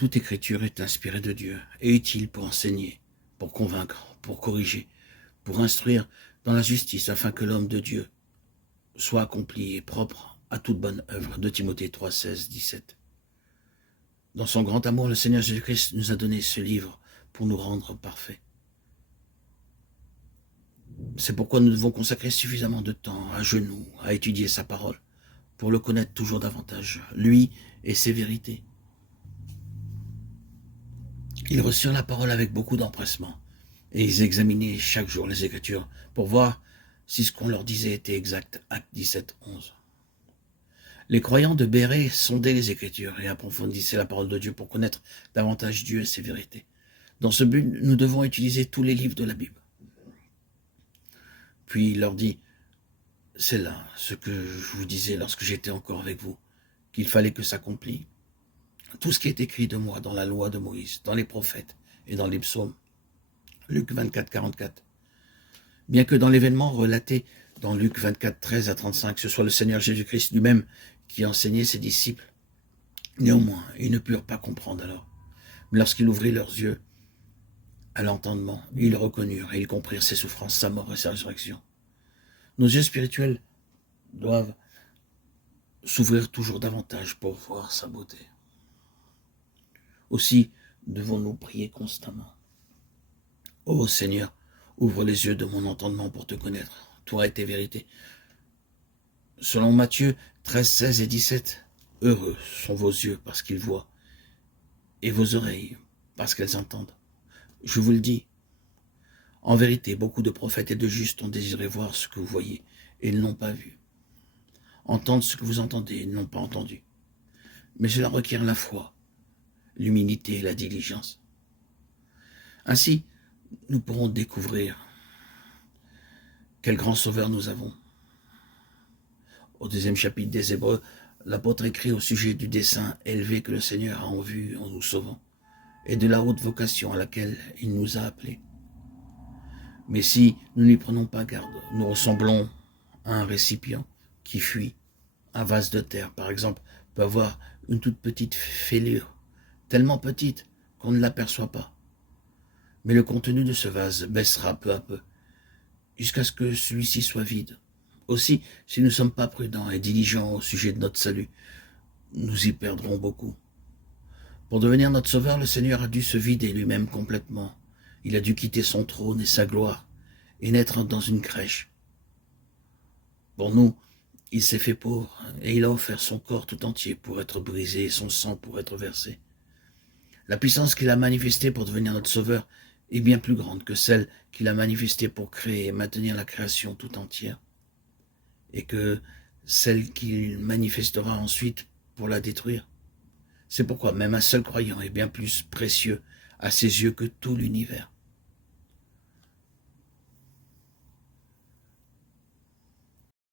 Toute écriture est inspirée de Dieu et utile pour enseigner, pour convaincre, pour corriger, pour instruire dans la justice, afin que l'homme de Dieu soit accompli et propre à toute bonne œuvre. 2 Timothée 3, 16, 17. Dans son grand amour, le Seigneur Jésus-Christ nous a donné ce livre pour nous rendre parfaits. C'est pourquoi nous devons consacrer suffisamment de temps à genoux à étudier sa parole, pour le connaître toujours davantage, lui et ses vérités. Ils reçurent la parole avec beaucoup d'empressement, et ils examinaient chaque jour les Écritures pour voir si ce qu'on leur disait était exact. Actes 17, 11. Les croyants de Bérée sondaient les Écritures et approfondissaient la parole de Dieu pour connaître davantage Dieu et ses vérités. Dans ce but, nous devons utiliser tous les livres de la Bible. Puis il leur dit, c'est là ce que je vous disais lorsque j'étais encore avec vous, qu'il fallait que s'accomplisse tout ce qui est écrit de moi dans la loi de Moïse, dans les prophètes et dans les psaumes. Luc 24, 44. Bien que dans l'événement relaté dans Luc 24, 13 à 35, ce soit le Seigneur Jésus-Christ lui-même qui enseignait ses disciples, néanmoins, ils ne purent pas comprendre alors. Mais lorsqu'il ouvrit leurs yeux à l'entendement, ils le reconnurent et ils comprirent ses souffrances, sa mort et sa résurrection. Nos yeux spirituels doivent s'ouvrir toujours davantage pour voir sa beauté. Aussi devons-nous prier constamment. Ô Seigneur, ouvre les yeux de mon entendement pour te connaître, toi et tes vérités. Selon Matthieu 13, 16 et 17, heureux sont vos yeux parce qu'ils voient, et vos oreilles parce qu'elles entendent. Je vous le dis, en vérité, beaucoup de prophètes et de justes ont désiré voir ce que vous voyez, et ils ne l'ont pas vu. Entendre ce que vous entendez, et ils ne l'ont pas entendu. Mais cela requiert la foi, l'humilité et la diligence. Ainsi, nous pourrons découvrir quel grand sauveur nous avons. Au 2e chapitre des Hébreux, l'apôtre écrit au sujet du dessein élevé que le Seigneur a en vue en nous sauvant, et de la haute vocation à laquelle il nous a appelés. Mais si nous n'y prenons pas garde, nous ressemblons à un récipient qui fuit. Un vase de terre, par exemple, peut avoir une toute petite fêlure, tellement petite qu'on ne l'aperçoit pas. Mais le contenu de ce vase baissera peu à peu, jusqu'à ce que celui-ci soit vide. Aussi, si nous ne sommes pas prudents et diligents au sujet de notre salut, nous y perdrons beaucoup. Pour devenir notre sauveur, le Seigneur a dû se vider lui-même complètement. Il a dû quitter son trône et sa gloire, et naître dans une crèche. Pour nous, il s'est fait pauvre, et il a offert son corps tout entier pour être brisé, et son sang pour être versé. La puissance qu'il a manifestée pour devenir notre sauveur est bien plus grande que celle qu'il a manifestée pour créer et maintenir la création tout entière, et que celle qu'il manifestera ensuite pour la détruire. C'est pourquoi même un seul croyant est bien plus précieux à ses yeux que tout l'univers.